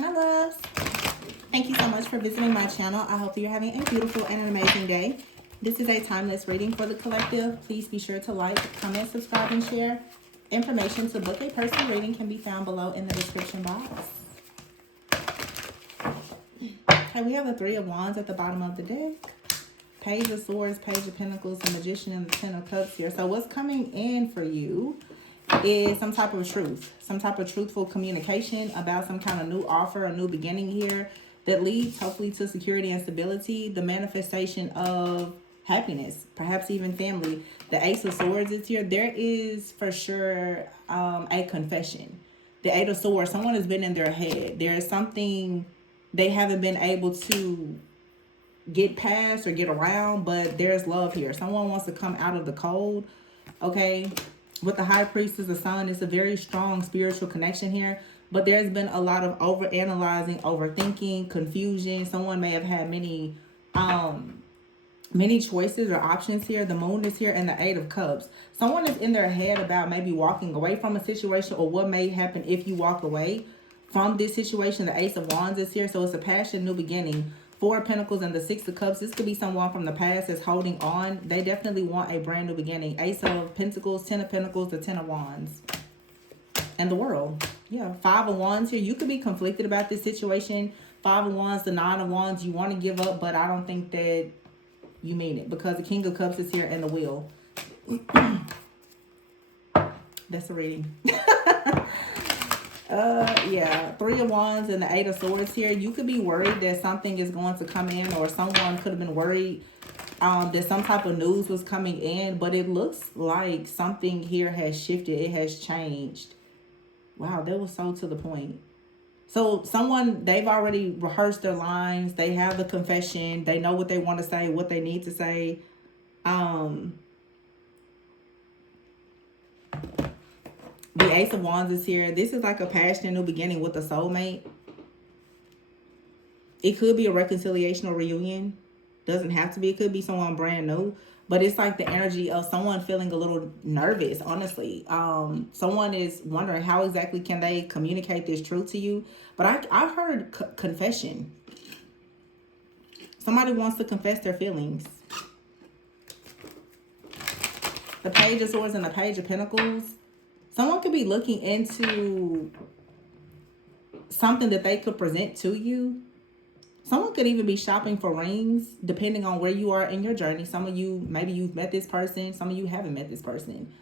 my loves. Thank you so much for visiting my channel. I hope you're having a beautiful and an amazing day. This is a timeless reading for the collective. Please be sure to like, comment, subscribe, and share. Information to book a personal reading can be found below in the description box. Okay, we have the Three of Wands at the bottom of the deck. Page of Swords, Page of Pentacles, the Magician, and the Ten of Cups here. So what's coming in for you is some type of truth, some type of truthful communication about some kind of new offer, a new beginning here that leads hopefully to security and stability, the manifestation of happiness, perhaps even family. The Ace of Swords is here. There is for sure a confession. The Eight of Swords, someone has been in their head. There is something they haven't been able to get past or get around, but there's love here. Someone wants to come out of the cold, okay? With the High Priestess, the Sun, it's a very strong spiritual connection here, but there's been a lot of overanalyzing, overthinking, confusion. Someone may have had many choices or options here. The Moon is here and the Eight of Cups. Someone is in their head about maybe walking away from a situation or what may happen if you walk away from this situation. The Ace of Wands is here, so it's a passion, new beginning. Four of Pentacles and the Six of Cups. This could be someone from the past that's holding on. They definitely want a brand new beginning. Ace of Pentacles, Ten of Pentacles, the Ten of Wands. And the World. Yeah, Five of Wands here. You could be conflicted about this situation. Five of Wands, the Nine of Wands. You want to give up, but I don't think that you mean it. Because the King of Cups is here and the Wheel. That's a reading. Yeah, Three of Wands and the Eight of Swords here. You could be worried that something is going to come in, or someone could have been worried that some type of news was coming in, but it looks like something here has shifted. It has changed. Wow, that was so to the point. So someone, they've already rehearsed their lines. They have the confession. They know what they want to say, what they need to say. The Ace of Wands is here. This is like a passionate new beginning with a soulmate. It could be a reconciliation or reunion. Doesn't have to be. It could be someone brand new. But it's like the energy of someone feeling a little nervous, honestly. Someone is wondering how exactly can they communicate this truth to you. But I heard confession. Somebody wants to confess their feelings. The Page of Swords and the Page of Pentacles. Someone could be looking into something that they could present to you. Someone could even be shopping for rings, depending on where you are in your journey. Some of you, maybe you've met this person. Some of you haven't met this person.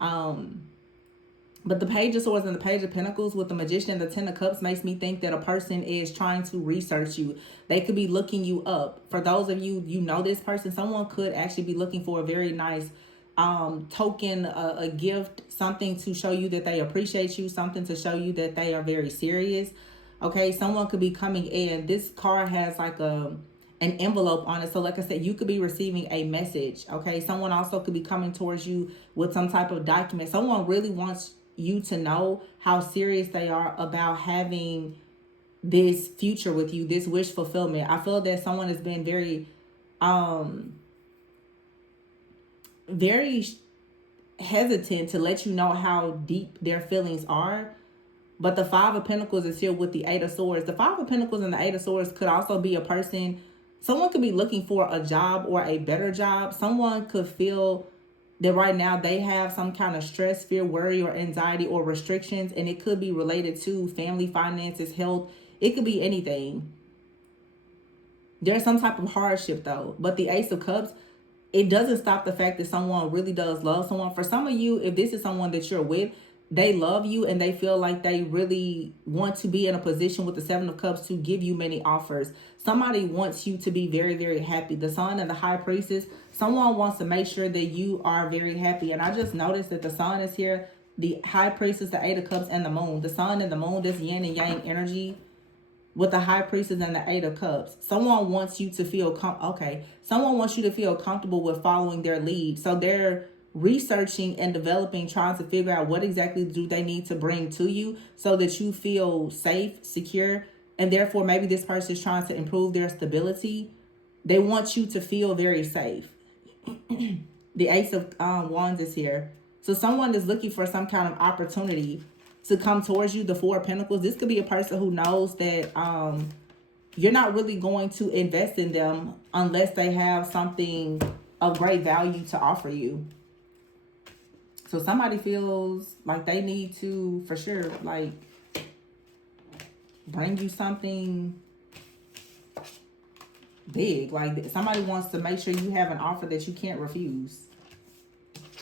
But the Page of Swords and the Page of Pentacles with the Magician and the Ten of Cups makes me think that a person is trying to research you. They could be looking you up. For those of you, you know this person, someone could actually be looking for a very nice token, a gift, something to show you that they appreciate you, something to show you that they are very serious. Okay, someone could be coming in. This card has like an envelope on it. So like I said, you could be receiving a message. Okay, someone also could be coming towards you with some type of document. Someone really wants you to know how serious they are about having this future with you, this wish fulfillment. I feel that someone has been very hesitant to let you know how deep their feelings are. But the Five of Pentacles is here with the Eight of Swords. The Five of Pentacles and the Eight of Swords could also be a person. Someone could be looking for a job or a better job. Someone could feel that right now they have some kind of stress, fear, worry, or anxiety or restrictions. And it could be related to family, finances, health. It could be anything. There's some type of hardship though. But the Ace of Cups, it doesn't stop the fact that someone really does love someone. For some of you, if this is someone that you're with, they love you and they feel like they really want to be in a position with the Seven of Cups to give you many offers. Somebody wants you to be very, very happy. The Sun and the High Priestess, someone wants to make sure that you are very happy. And I just noticed that the Sun is here, the High Priestess, the Eight of Cups, and the Moon. The Sun and the Moon, this yin and yang energy with the High Priestess and the Eight of Cups. Someone wants you to feel, someone wants you to feel comfortable with following their lead. So they're researching and developing, trying to figure out what exactly do they need to bring to you so that you feel safe, secure, and therefore maybe this person is trying to improve their stability. They want you to feel very safe. The Ace of Wands is here. So someone is looking for some kind of opportunity to come towards you, the Four of Pentacles. This could be a person who knows that you're not really going to invest in them unless they have something of great value to offer you. So somebody feels like they need to, for sure, like, bring you something big. Like, somebody wants to make sure you have an offer that you can't refuse.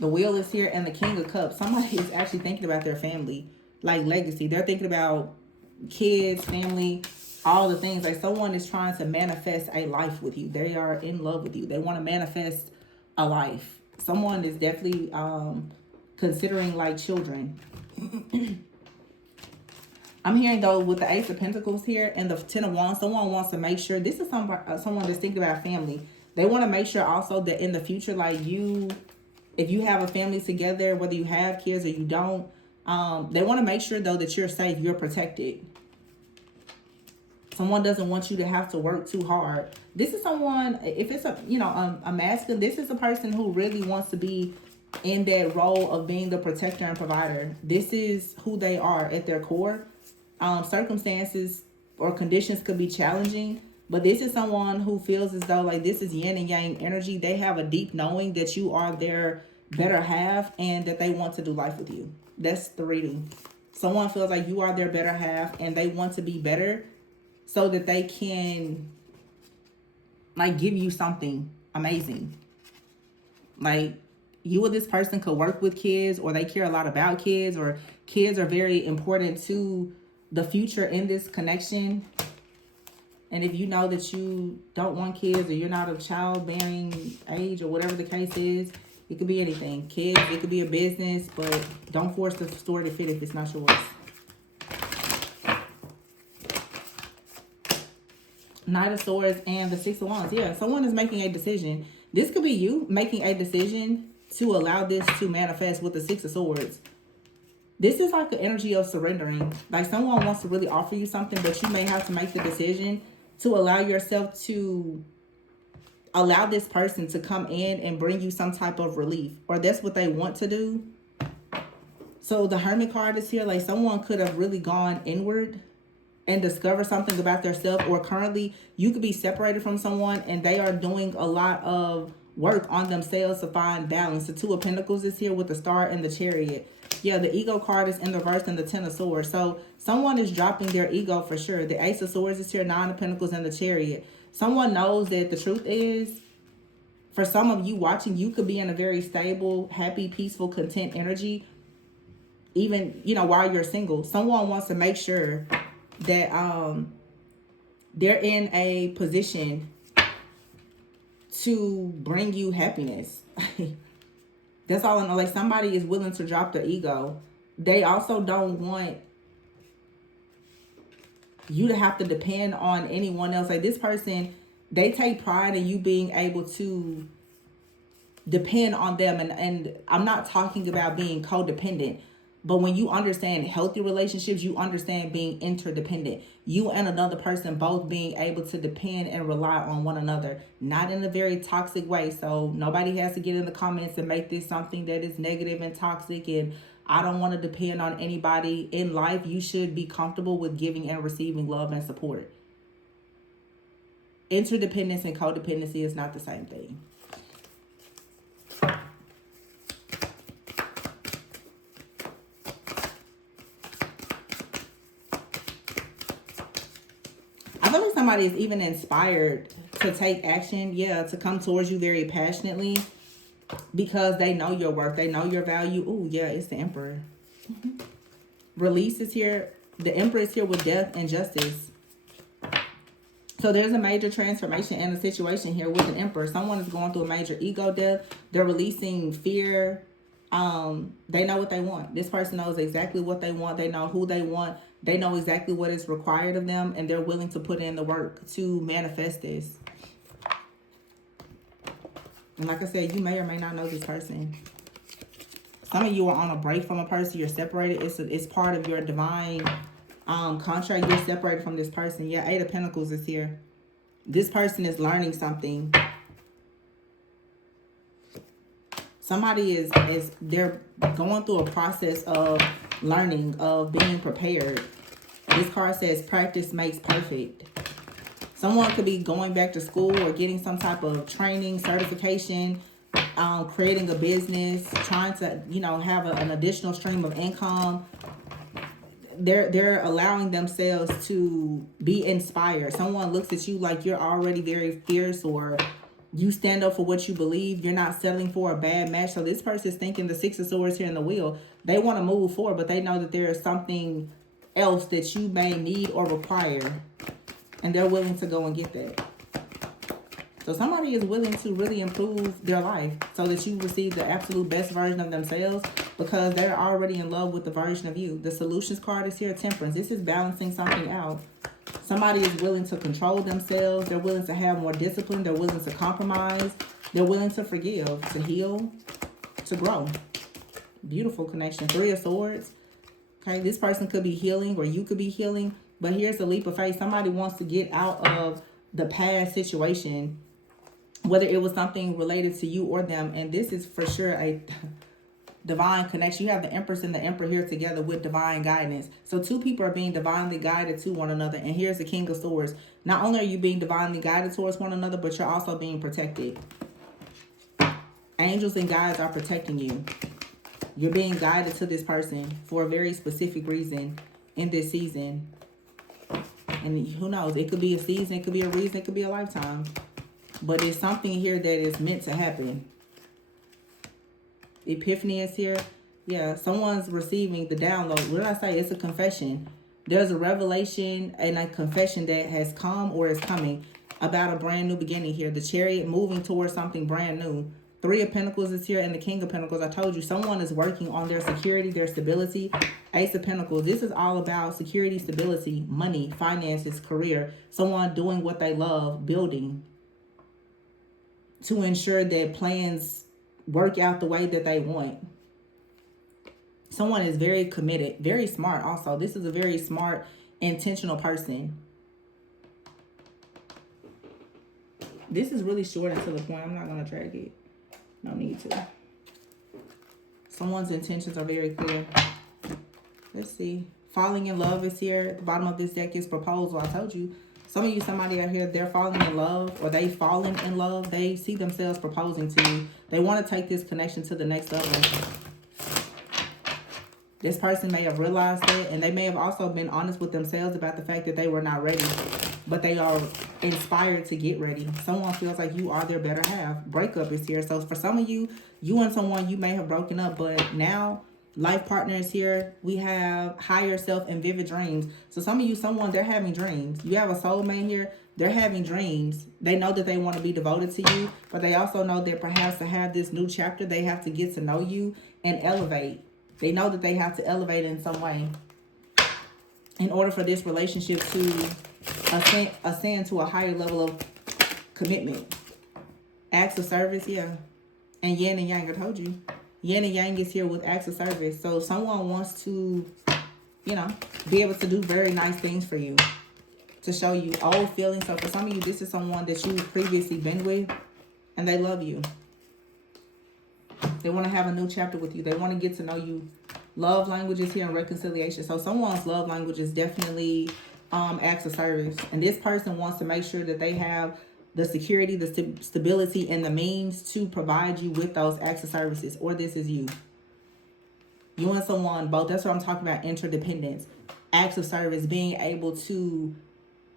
The Wheel is here and the King of Cups. Somebody is actually thinking about their family, like legacy. They're thinking about kids, family, all the things. Like, someone is trying to manifest a life with you. They are in love with you. They want to manifest a life. Someone is definitely considering like children. I'm hearing though with the Ace of Pentacles here and the Ten of Wands, someone wants to make sure, this is someone that's thinking about family. They want to make sure also that in the future, like, if you have a family together, whether you have kids or you don't, they want to make sure though that you're safe, you're protected. Someone doesn't want you to have to work too hard. This is someone, if it's a masculine, this is a person who really wants to be in that role of being the protector and provider. This is who they are at their core. Circumstances or conditions could be challenging, but this is someone who feels as though like this is yin and yang energy. They have a deep knowing that you are their better half and that they want to do life with you. That's the reading. Someone feels like you are their better half and they want to be better so that they can like give you something amazing. Like, you or this person could work with kids, or they care a lot about kids, or kids are very important to the future in this connection. And if you know that you don't want kids, or you're not of childbearing age, or whatever the case is, it could be anything. Kids, it could be a business, but don't force the story to fit if it's not yours. Knight of Swords and the Six of Wands. Yeah, someone is making a decision. This could be you making a decision to allow this to manifest with the Six of Swords. This is like the energy of surrendering. Like, someone wants to really offer you something, but you may have to make the decision to allow yourself to allow this person to come in and bring you some type of relief, or that's what they want to do. So the Hermit card is here. Like, someone could have really gone inward and discover something about themselves, or currently you could be separated from someone and they are doing a lot of work on themselves to find balance. The Two of Pentacles is here with the Star and the Chariot. Yeah, the Ego card is in reverse and the Ten of Swords. So someone is dropping their ego for sure. The Ace of Swords is here, Nine of Pentacles and the Chariot. Someone knows that the truth is, for some of you watching, you could be in a very stable, happy, peaceful, content energy, even, while you're single. Someone wants to make sure that they're in a position to bring you happiness. That's all I know. Like, somebody is willing to drop their ego. They also don't want you to have to depend on anyone else. Like, this person, they take pride in you being able to depend on them. And I'm not talking about being codependent, but when you understand healthy relationships, you understand being interdependent. You and another person both being able to depend and rely on one another, not in a very toxic way. So nobody has to get in the comments and make this something that is negative and toxic and I don't want to depend on anybody. In life, you should be comfortable with giving and receiving love and support. Interdependence and codependency is not the same thing. I feel like somebody is even inspired to take action, to come towards you very passionately because they know your worth, they know your value. Oh, yeah, it's the Emperor. Release is here. The Emperor is here with death and justice. So there's a major transformation in the situation here with an Emperor. Someone is going through a major ego death. They're releasing fear. They know what they want. This person knows exactly what they want. They know who they want. They know exactly what is required of them, and they're willing to put in the work to manifest this. And like I said, you may or may not know this person. Some of you are on a break from a person. You're separated. It's part of your divine contract. You're separated from this person. Yeah, Eight of Pentacles is here. This person is learning something. Somebody they're going through a process of learning, of being prepared. This card says practice makes perfect. Someone could be going back to school or getting some type of training, certification, creating a business, trying to, have an additional stream of income. They're allowing themselves to be inspired. Someone looks at you like you're already very fierce, or you stand up for what you believe. You're not settling for a bad match. So this person is thinking the Six of Swords here in the wheel. They want to move forward, but they know that there is something else that you may need or require, and they're willing to go and get that. So somebody is willing to really improve their life so that you receive the absolute best version of themselves, because they're already in love with the version of you. The solutions card is here, Temperance. This is balancing something out. Somebody is willing to control themselves. They're willing to have more discipline. They're willing to compromise. They're willing to forgive, to heal, to grow. Beautiful connection. Three of Swords. Okay, this person could be healing, or you could be healing. But here's the leap of faith. Somebody wants to get out of the past situation, whether it was something related to you or them. And this is for sure a divine connection. You have the Empress and the Emperor here together with divine guidance. So two people are being divinely guided to one another. And here's the King of Swords. Not only are you being divinely guided towards one another, but you're also being protected. Angels and guides are protecting you. You're being guided to this person for a very specific reason in this season. And who knows? It could be a season, it could be a reason, it could be a lifetime. But it's something here that is meant to happen. Epiphany is here. Yeah, someone's receiving the download. What did I say? It's a confession. There's a revelation and a confession that has come or is coming about a brand new beginning here. The Chariot moving towards something brand new. Three of Pentacles is here, and the King of Pentacles. I told you, someone is working on their security, their stability. Ace of Pentacles. This is all about security, stability, money, finances, career. Someone doing what they love, building, to ensure that plans work out the way that they want. Someone is very committed, very smart also. This is a very smart, intentional person. This is really short and to the point. I'm not going to drag it. No need to. Someone's intentions are very clear. Let's see. Falling in love is here. At the bottom of this deck is proposal. I told you. Some of you, somebody out here, they're falling in love, or they falling in love. They see themselves proposing to you. They want to take this connection to the next level. This person may have realized that, and they may have also been honest with themselves about the fact that they were not ready, but they are inspired to get ready. Someone feels like you are their better half. Breakup is here. So for some of you, you and someone, you may have broken up, but now life partner is here. We have higher self and vivid dreams. So some of you, someone, they're having dreams. You have a soulmate here. They're having dreams. They know that they want to be devoted to you, but they also know that perhaps to have this new chapter, they have to get to know you and elevate. They know that they have to elevate in some way in order for this relationship to ascend to a higher level of commitment. Acts of service, yeah. And yin and yang, I told you. Yin and yang is here with acts of service. So someone wants to, be able to do very nice things for you, to show you old feelings. So for some of you, this is someone that you've previously been with, and they love you. They want to have a new chapter with you. They want to get to know you. Love languages here and reconciliation. So someone's love language is definitely acts of service. And this person wants to make sure that they have the security, the stability, and the means to provide you with those acts of services. Or this is you. You and someone, both. That's what I'm talking about, interdependence. Acts of service, being able to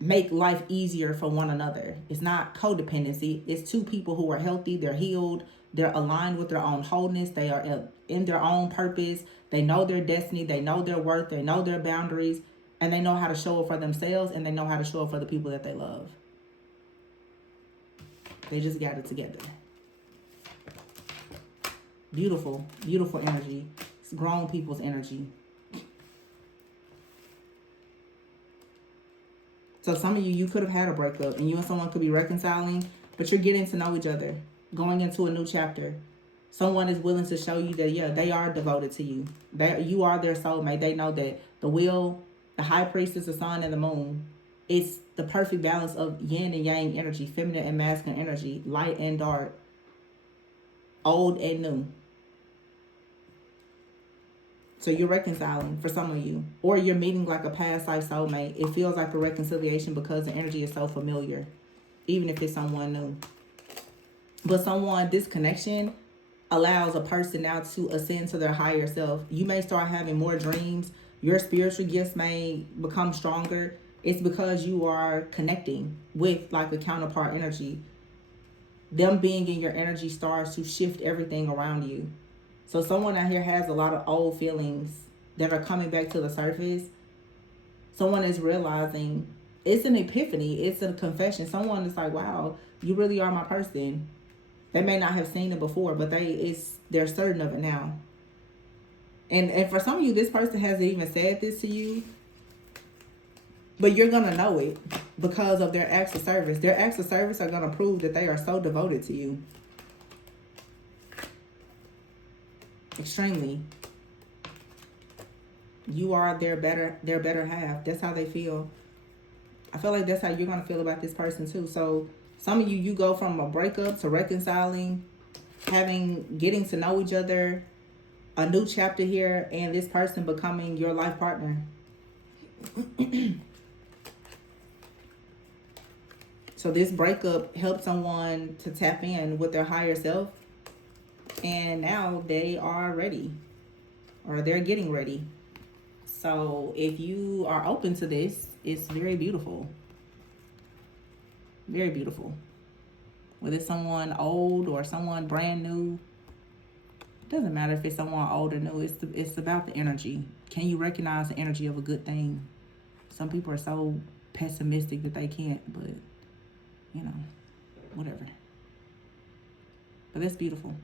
make life easier for one another. It's not codependency. It's two people who are healthy. They're healed. They're aligned with their own wholeness. They are in their own purpose. They know their destiny. They know their worth. They know their boundaries. And they know how to show up for themselves. And they know how to show up for the people that they love. They just got it together. Beautiful, beautiful energy. It's grown people's energy. So some of you, you could have had a breakup. And you and someone could be reconciling. But you're getting to know each other. Going into a new chapter. Someone is willing to show you that, yeah, they are devoted to you. You are their soulmate. They know that the wheel, the high priestess, the sun, and the moon, it's the perfect balance of yin and yang energy, feminine and masculine energy, light and dark, old and new. So you're reconciling for some of you. Or you're meeting like a past life soulmate. It feels like a reconciliation because the energy is so familiar. Even if it's someone new. But this connection allows a person now to ascend to their higher self. You may start having more dreams. Your spiritual gifts may become stronger. It's because you are connecting with like a counterpart energy. Them being in your energy starts to shift everything around you. So someone out here has a lot of old feelings that are coming back to the surface. Someone is realizing it's an epiphany. It's a confession. Someone is like, wow, you really are my person. They may not have seen it before, but they're certain of it now. And for some of you, this person hasn't even said this to you, but you're going to know it because of their acts of service. Their acts of service are going to prove that they are so devoted to you. Extremely. You are their better half. That's how they feel. I feel like that's how you're going to feel about this person too. So some of you go from a breakup to reconciling, getting to know each other, a new chapter here, and this person becoming your life partner. So this breakup helped someone to tap in with their higher self, and now they are ready, or they're getting ready. So if you are open to this, it's very beautiful. Very beautiful. Whether it's someone old or someone brand new, it doesn't matter if it's someone old or new. It's about the energy. Can you recognize the energy of a good thing? Some people are so pessimistic that they can't, but you know, whatever. But that's beautiful.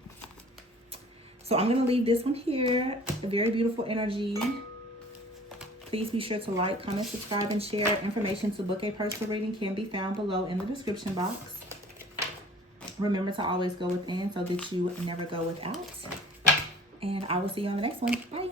So I'm going to leave this one here. A very beautiful energy. Please be sure to like, comment, subscribe, and share. Information to book a personal reading can be found below in the description box. Remember to always go within so that you never go without. And I will see you on the next one. Bye.